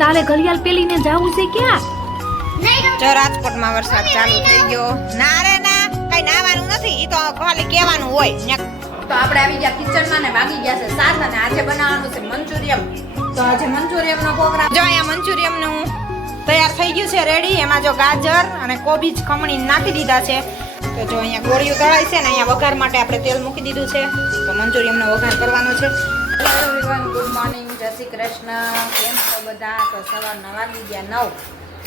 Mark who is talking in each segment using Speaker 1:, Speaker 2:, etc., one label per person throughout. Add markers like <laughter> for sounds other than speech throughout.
Speaker 1: તારે ઘડિયાળ પેલીને જાવું છે ક્યાં?
Speaker 2: જો રાજકોટમાં વરસાદ ચાલુ થઈ ગયો. ના રે ના કઈ નાવાનું નથી. ઈ તો ખાલી કહેવાનું હોય.
Speaker 3: તો આપણે આવી ગયા કિચનમાં ને વાગી ગયા છે સાત અને આજે બનાવવાનું છે મંચુરિયમ તો આજે મંચુરિયમ નો પ્રોગ્રામ
Speaker 2: જો અહીંયા મંચુરિયમનું તૈયાર થઈ ગયું છે રેડી એમાં જો ગાજર અને કોબીજ ખમણી નાખી દીધા છે. તો જો અહીંયા ગોળીઓ તળાય છે ને અહીંયા વઘાર માટે આપણે તેલ મૂકી દીધું છે. તો મંચુરિયમનો વઘાર કરવાનો છે.
Speaker 3: ગુડ મોર્નિંગ જય શ્રી કૃષ્ણ. કેમ છો બધા? તો સવારના વાગી ગયા નવ.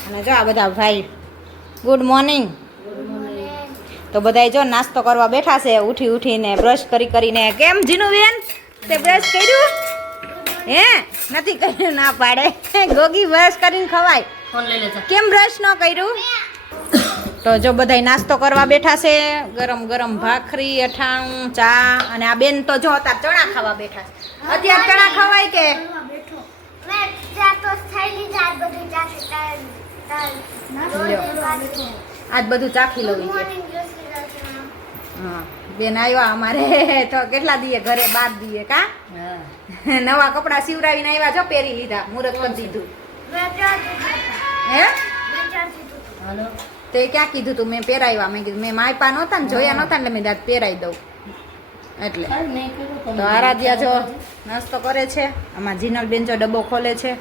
Speaker 2: અને જો આ બધા ભાઈ ગુડ મોર્નિંગ તો બધાય જો નાસ્તો કરવા બેઠા છે ઉઠી ઉઠીને બ્રશ કરી કરીને. કેમ જીનુબેન તે બ્રશ કર્યું? હે? નથી કર્યું ના પાડે. ગોગી બ્રશ કરીને ખવાય. કેમ બ્રશ ન કર્યું? તો જો બધાય નાસ્તો કરવા બેઠા છે ગરમ ગરમ ભાખરી અઠાણું ચા અને આ બેન તો જો અત્યારે ચણા ખાવા બેઠા છે. અત્યારે ચણા ખવાય કે? આજ બધું ચાખી લઉં હા બેન આવ્યા અમારે <laughs> તો કેટલા દીએ ઘરે બાર દીએ કા? <laughs> નવા કપડા સીવડાવીને આવ્યા જો પહેરી લીધા મુહૂર્ત પણ દીધું. હે?
Speaker 1: હાલો.
Speaker 2: તે ક્યાં કીધું તું? મેં પહેરાવ્યા. મેં કીધું મેં માયપા નહોતા ને જોયા નહોતા એટલે મેં દાંત પહેરાવી દઉં. એટલે. તો આરાધ્યા જો નાસ્તો કરે છે. આમાં જીનલ બેન જો ડબ્બો ખોલે છે.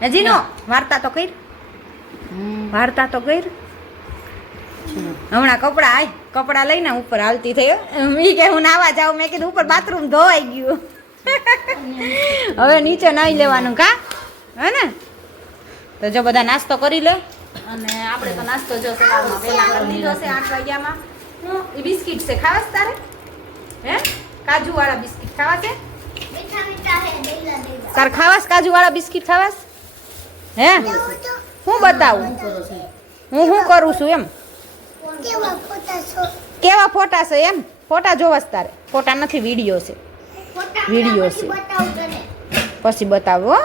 Speaker 2: ને જીનો વાર્તા તો કઈ વાર્તા તો કઈ હમણાં કપડા આય કપડા લઈને ઉપર હાલતી થઈ ઈ કે હું નાવા જાઉં. મેં કીધું ઉપર બાથરૂમ ધોવાઈ ગયું. <laughs> હવે નીચે નાઈ લેવાનું કા? હે ને? તો જો બધા નાસ્તો કરી લે.
Speaker 3: અને આપણે તો નાસ્તો જો સવારમાં વહેલા કરી લીધો છે આઠ વાગ્યામાં. એ બિસ્કિટ છે ખાવા છે તારે? હે? કાજુ વાળા બિસ્કિટ ખાવા છે
Speaker 2: તાર ખાવાસ કાજુ વાળા બિસ્કિટ ખાવાસ હે? હું બતાવું? હું શું કરું છું એમ? કેવા ફોટા છે એમ? ફોટા જોવાસ તારે. ફોટા નથી વીડિયો છે. વીડિયો છે. પછી બતાવું હો.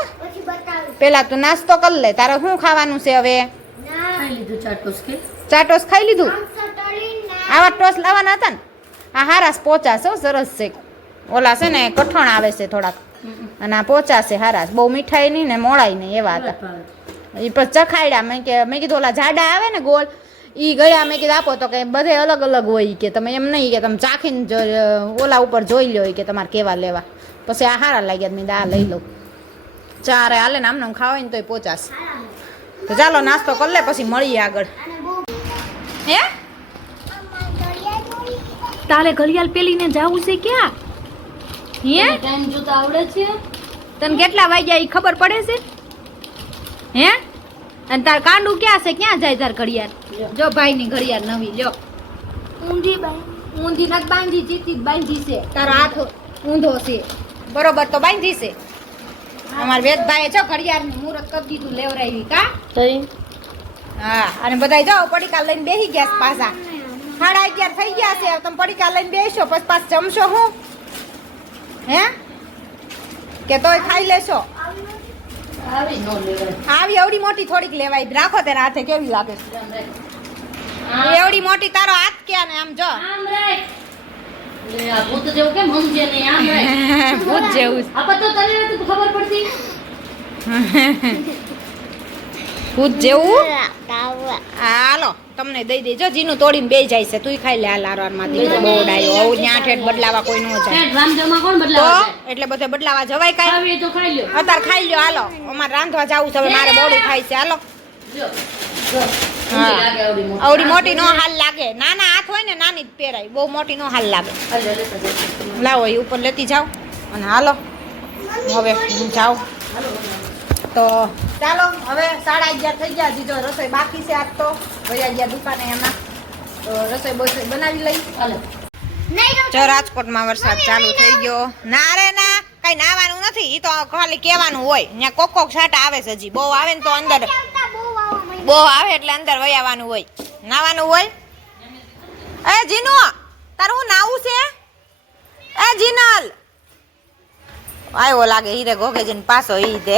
Speaker 2: પેલા તું નાસ્તો કરી લે. તારે શું ખાવાનું છે હવે?
Speaker 1: ખાઈ લીધું ચાટોસ કે?
Speaker 2: ચાટોસ ખાઈ લીધું? આવા ટોસ લાવવાના હતા ને? આ હારાસ પોચા છે હો, સરસ છે. ઓલા છે ને કઠણ આવે છે થોડાક. અને આ પોચા છે હારાસ. બહુ મીઠાઈ નહીં ને મોળાઈ નહીં એવા હતા. એ પછી ચખાડ્યા મેં કે મેં કીધું ઓલા જાડા આવે ને ગોળ એ ગયા મેં કીધું આપો તો કે બધે અલગ અલગ હોય કે તમે એમ નહીં કે તમે ચાખીને જો- ઓલા ઉપર જોઈ લો કે તમારે કેવા લેવા. પછી આ હારા લાગ્યા મેં આ લઈ લઉં. ચારે હાલે ને આમને આમ ખાવાય ને તોય પોચાસ તો ચાલો નાસ્તો કરી લે પછી મળીએ આગળ. હે?
Speaker 1: તારે ઘડિયાળ પેલીને જવું છે ક્યાં? હે?
Speaker 3: ટાઈમ જોતા આવડે છે
Speaker 2: તને કેટલા વાગ્યા એ ખબર પડે છે? હે? અને તાર કાંડું ક્યાં છે? ક્યાં જાય તાર ઘડિયાળ? જો ભાઈની ઘડિયાળ નવી લ્યો. ઊંધી ઊંધી નથી બાંધી જીતી જ બાંધી છે. તારો હાથ ઊંધો છે. બરોબર તો બાંધી છે. અમાર વેદભાઈએ જો ઘડિયાળનું મુહૂર્ત કરી દીધું લેવરાવી કા? હા અને બધાય જાઓ પડીકા લઈને બેસી ગયા પાછા. સાડા અગિયાર થઈ ગયા છે તમે પડીકા લઈને બેસો પછી પાછ જમશો હું? હે? કે તોય ખાઈ લેશો?
Speaker 1: આવી નો લેવાય
Speaker 2: આવી એવડી મોટી થોડીક લેવાય. રાખો તેના હાથે કેવી લાગે છે? એવડી મોટી તારો હાથ ક્યાં ને આમ જો.
Speaker 1: આમ રાખ. ભૂત જેવું કેમ સમજે નહીં? આમ <laughs>
Speaker 2: ભૂત જેવું છે.
Speaker 1: તો તને નથી ખબર પડતી? <laughs>
Speaker 2: ભૂત જેવું? હાલો તમને દઈ દેજો. જીનું તોડીને બે જાય છે. તુંય ખાઈ લે હાલ આરવારમાં દીકરો બહુ ડાયો. આવું ત્યાં ઠેઠ બદલાવા કોઈ ન જાય.
Speaker 1: ઠેઠ કોણ બદલાવા
Speaker 2: એટલે બધે બદલાવા જવાય કાંઈ?
Speaker 1: તો ખાઈ લ્યો.
Speaker 2: અત્યારે ખાઈ લ્યો. હાલો અમારે રાંધવા જવું છે. હવે મારે બોડું ખાય છે. હાલો.
Speaker 1: આવડી મોટી.
Speaker 2: નો હાલ લાગે. નાના હાથ હોય ને નાની જ પહેરાય. બહુ મોટી નો હાલ લાગે. લાવો એ ઉપર લેતી જાઓ. અને હાલો. હવે જાઓ જાઉં. તો ચાલો હવે સાડા અગિયાર થઈ ગયા. હજી જો રસોઈ બાકી છે આજ તો. ભયા ગયા દુકાને એમાં. તો રસોઈ બસોઈ બનાવી લઈ.
Speaker 1: હાલો.
Speaker 2: જો રાજકોટમાં વરસાદ ચાલુ થઈ ગયો. ના રે ના. કઈ નાવાનું નથી. એ તો ખાલી કહેવાનું હોય. ત્યાં કોક કોક છાંટા આવે છે હજી. બહુ આવે ને તો અંદર બહુ આવે એટલે અંદર વયાવાનું હોય. નાવાનું હોય? એ જીનુ, તારું નાવું છે? એ જીનલ. આવ્યો લાગે હીરે ઘોઘે જઈને પાછો ઈ દે.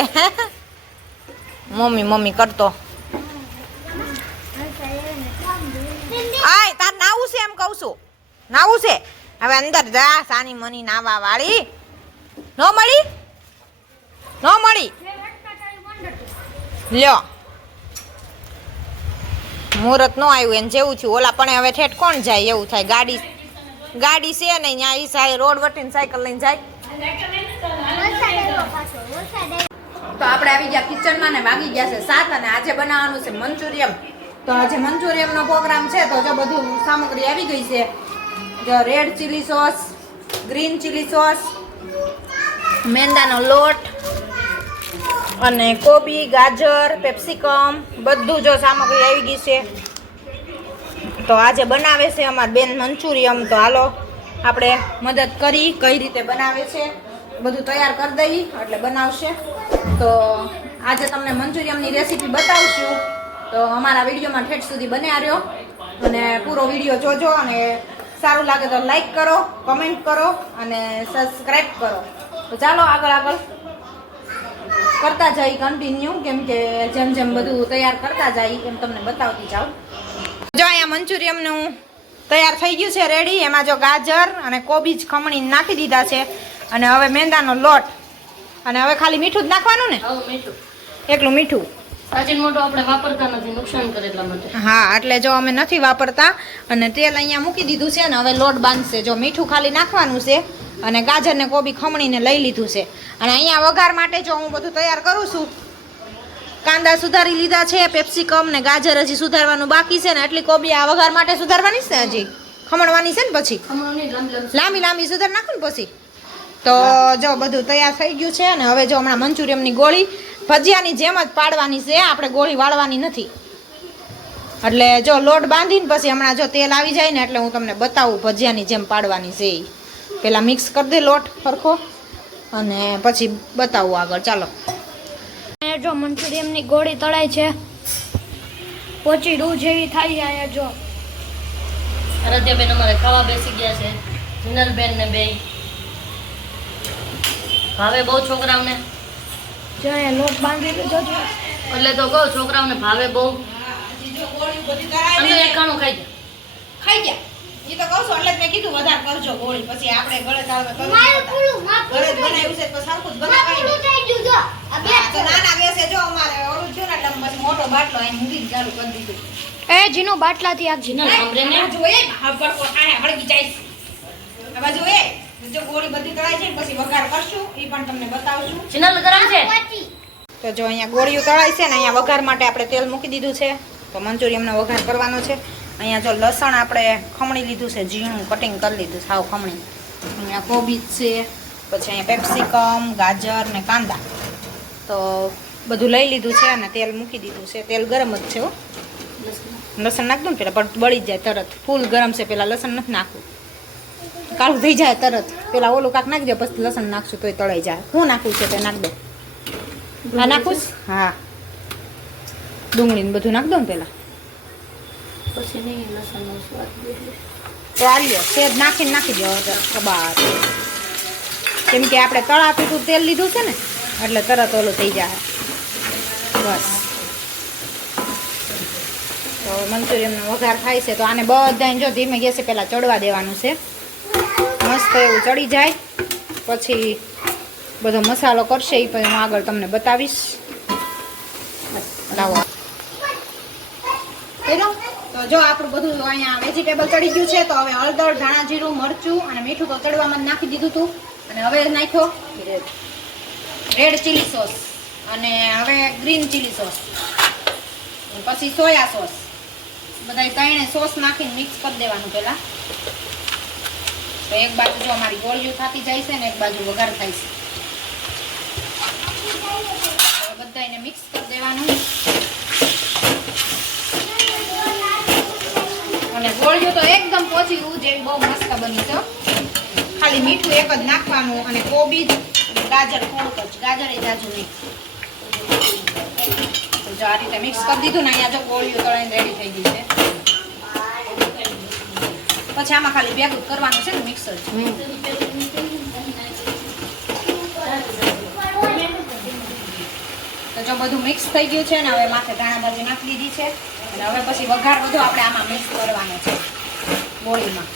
Speaker 2: મમ્મી મમ્મી કરતો. આય, તાર નાવું છે એમ કહું છું. નાવું છે? હવે અંદર જા, સાની મની નાવા વાળી. નો મળી? નો મળી? લ્યો. મુહૂર્ત નો આવ્યું, એને જેવું થયું. ઓલા પણ હવે ઠેઠ કોણ જાય એવું થાય? ગાડી ગાડી છે ને ત્યાં એ સાઈ રોડ વટીને સાયકલ લઈને જાય. તો આપણે આવી ગયા કિચનમાં ને વાગી ગયા છે સાત અને આજે બનાવવાનું છે મંચુરિયમ. તો આજે મંચુરિયમનો પ્રોગ્રામ છે, તો જો બધું સામગ્રી આવી ગઈ છે. જો red chilli sauce, green chilli sauce, મેંદાનો લોટ અને કોબી, ગાજર, પેપ્સિકમ બધું જો સામગ્રી આવી ગઈ છે. તો આજે બનાવે છે અમારા બેન મંચુરિયમ તો હાલો આપણે મદદ કરી કઈ રીતે બનાવે છે. બધું તૈયાર કરી દઈ, એટલે બનાવશે. તો આજે તમને મંચુરિયમની રેસીપી બતાવશું. તો અમારા વિડીયોમાં ઠેઠ સુધી બન્યા રહ્યો. અને પૂરો વીડિયો જોજો અને સારું લાગે તો લાઈક કરો, કમેન્ટ કરો અને સબસ્ક્રાઈબ કરો. તો ચાલો આગળ આગળ. કરતા જઈ કન્ટિન્યુ કેમ કે જેમ જેમ બધું તૈયાર કરતા જાય એમ તમને બતાવતી જાઉં. જો અહીંયા મંચુરિયમનું તૈયાર થઈ ગયું છે રેડી એમાં જો ગાજર અને કોબીજ ખમણી નાખી દીધા છે અને હવે મેંદાનો લોટ. અને હવે ખાલી મીઠું જ નાખવાનું ને?
Speaker 1: મીઠું.
Speaker 2: એકલું મીઠું?
Speaker 1: સાચીન મોટું આપણે વાપરતા નથી નુકસાન કરે એટલા માટે.
Speaker 2: હા એટલે જો અમે નથી વાપરતા અને તેલ અહીંયા મૂકી દીધું છે ને હવે લોટ બાંધશે. જો મીઠું ખાલી નાખવાનું છે અને ગાજરને કોબી ખમણીને લઈ લીધું છે. અને અહીંયા વઘાર માટે જો હું બધું તૈયાર કરું છું કાંદા સુધારી લીધા છે પેપ્સિકમ ને ગાજર હજી સુધારવાનું બાકી છે ને એટલી કોબી આ વઘાર માટે સુધારવાની છે હજી? ખમણવાની છે ને પછી?
Speaker 1: લાંબી લાંબી.
Speaker 2: સુધાર નાખું ને પછી? તો જો બધું તૈયાર થઈ ગયું છે અને હવે જો હમણાં મંચુરિયમની ગોળી ભજીયાની જેમ જ પાડવાની છે આપણે ગોળી વાળવાની નથી. એટલે જો લોટ બાંધીને પછી હમણાં જો તેલ આવી જાય ને એટલે હું તમને બતાવું ભજીયાની જેમ પાડવાની છે એ પહેલાં મિક્સ કરી દે લોટ સરખો અને પછી બતાવું આગળ. ચાલો.
Speaker 3: અહીંયા જો મંચુરિયમની ગોળી તળાય છે. પોચી રૂ જેવી થાય છે અહીંયા જો.
Speaker 1: આરાધ્યાબેન અમારે ખાવા બેસી ગયા છે. જુનલબેન ને બે ભાવે બહુ છોકરાઓને?
Speaker 3: જો અહીંયા લોટ બાંધી લીધો છે.
Speaker 1: એટલે તો કહો છોકરાઓને ભાવે બહુ. અને એક ખાણું ખાઈ જાય
Speaker 2: ખાઈ ગયા. એ તો કહું છું એટલે મેં કીધું વધારે કરજો ગોળી. પછી આપણે ગળે તાવે કરી
Speaker 3: મારું મારું
Speaker 2: ઘરે બનાવ્યું છે તો સરખું જ બનાવાય ને.
Speaker 3: થઈ ગયું જો. આ
Speaker 2: તો નાના ગેસે જો અમારે ઓલું થયું ને એટલે પછી મોટો બાટલો અહીં મૂકી ચાલુ કરી દીધું.
Speaker 3: એ જીનો બાટલાથી આ
Speaker 1: જીનો સાંભળે ને?
Speaker 2: જોઈએ બાજુ એ હા, ભડકો હળગી જાય. છે. આ બાજુ એ જો ગોળી બધી તળાઈ છે ને પછી વઘાર કરશું એ પણ તમને બતાવશું.
Speaker 1: જનરલ ગરમ છે?
Speaker 2: તો જો અહીંયા ગોળીઓ તળાય છે ને અહીંયા વઘાર માટે આપણે તેલ મૂકી દીધું છે. તો મંચુરિયમનો વઘાર કરવાનો છે. અહીંયા જો લસણ આપણે ખમણી લીધું છે ઝીણું કટિંગ કરી લીધું સાવ ખમણી. અહીંયા કોબીજ છે પછી અહીંયા પેપ્સિકમ ગાજર ને કાંદા. તો બધું લઈ લીધું છે અને તેલ મૂકી દીધું છે. તેલ ગરમ જ છે હો. લસણ નાખ દઉં ને પેલા પણ બળી જાય તરત. ફૂલ ગરમ છે પેલા લસણ નથી નાખવું. કાળું થઈ જાય તરત. પેલા ઓલું કાંક નાખી દો પછી લસણ નાખશું તોય તળાઈ જાય. હું નાખવું છે તે નાખ દો. હા નાખું હા. ડુંગળી બધું નાખ દઉં ને પેલા.
Speaker 1: પછી નહીં લસણનો સ્વાદ
Speaker 2: ચાલ્યો સેજ નાખીને નાખી દો કબાર કેમ કે આપણે તળા પીતું તેલ લીધું છે ને, એટલે તરત ઓલું થઈ જાય. બસ. તો મંચુરિયનનો વઘાર થાય છે, તો આને બધાને જો ધીમે ગેસે પહેલાં ચડવા દેવાનું છે. મસ્ત એવું ચડી જાય. પછી બધો મસાલો કરશે, એ પછી હું આગળ તમને બતાવીશ. લાવો. પેલો તો જો આપણું બધું અહીંયા વેજીટેબલ ચડી ગયું છે, તો હવે હળદર, ધાણા, જીરું, મરચું અને મીઠું તો ચડવામાં નાખી દીધું હતું અને હવે નાખ્યો રેડ ચીલી સોસ અને હવે ગ્રીન ચીલી સોસ પછી સોયા સોસ બધા ત્રણે સોસ નાખીને મિક્સ કરી દેવાનું પહેલા. તો એક બાજુ જો અમારી ગોળીઓ થતી જાય છે ને, એક બાજુ વઘાર થાય છે. બધાને મિક્સ કરી દેવાનું. અને ગોળિયું તો એકદમ પોચી રૂ જેવી બહુ મસ્ત બની છે. ખાલી મીઠું એક જ નાખવાનું અને કોબી જ ગાજર થોડુંક જ. ગાજર એ જાજુ નહીં. તો જો આ રીતે મિક્સ કરી દીધું ને, અહીંયા જો ગોળિયું તળાઈને રેડી થઈ ગઈ છે. પછી આમાં ખાલી ભેગું કરવાનું છે ને મિક્સર જો. બધું મિક્સ થઈ ગયું છે ને, હવે માથે ધાણા ભાજી નાખી દીધી છે. અને હવે પછી વઘાર બધો આપણે આમાં મિક્સ કરવાનો છે. ગોળીમાં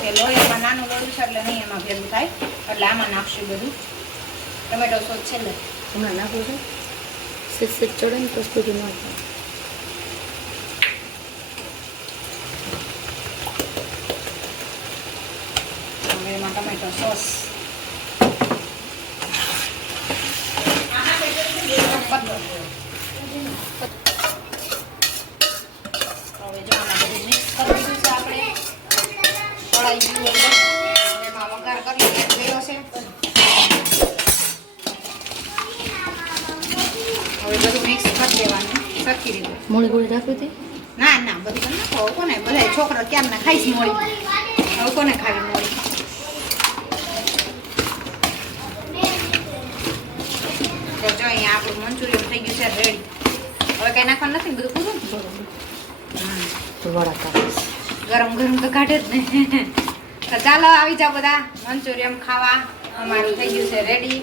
Speaker 2: કે લોહીમાં નાનું લોહી છે એટલે નહીં એમાં ભેગું થાય. એટલે આમાં નાખશું બધું. ટમેટો સોસ છે ને?
Speaker 1: હમણાં નાખું છું. સેજ ચડે ને કસ્તુરી નાખો
Speaker 2: હવે એમાં ટમેટો સોસ હવે જો આમાં બધું મિક્સ કરી દીધું છે આપણે કળાઈ ગયું એટલે હવે એમાં વઘાર કરી એડ કર્યો છે હવે બધું મિક્સ કરી દેવાનું સરખી
Speaker 1: મોડી ગોળી રાખવી હતી?
Speaker 2: ના ના બધું નાખો. ને કોને? છોકરો કેમ ને ના ખાઈશ મોડી હવે કોને ખાવી મોડી તો જો અહીંયા આપણું મંચુરિયન થઈ ગયું છે રેડી હવે કાંઈ નાખવાનું નથી બધું પૂરું?
Speaker 1: બરોબર. વડા
Speaker 2: ગરમ ગરમ તો કાઢે જ ને. તો ચાલો આવી જાઓ બધા. મંચુરિયન ખાવા. અમારું થઈ ગયું છે રેડી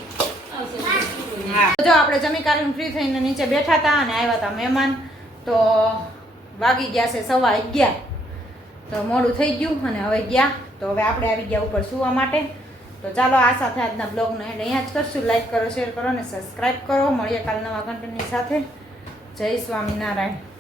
Speaker 2: હા. જો આપણે જમી કાઢીને ફ્રી થઈને નીચે બેઠા હતા અને આવ્યા હતા મહેમાન. તો વાગી ગયા છે સવા અગિયાર. તો મોડું થઈ ગયું અને હવે ગયા. તો હવે આપણે આવી ગયા ઉપર સુવા માટે. તો ચાલો આ સાથે આજના બ્લોગને એન્ડ અહીંયા જ કરશું. લાઈક કરો શેર કરો અને સબસ્ક્રાઈબ કરો. મળીએ કાલ નવા કન્ટેન્ટની સાથે. જય સ્વામિનારાયણ.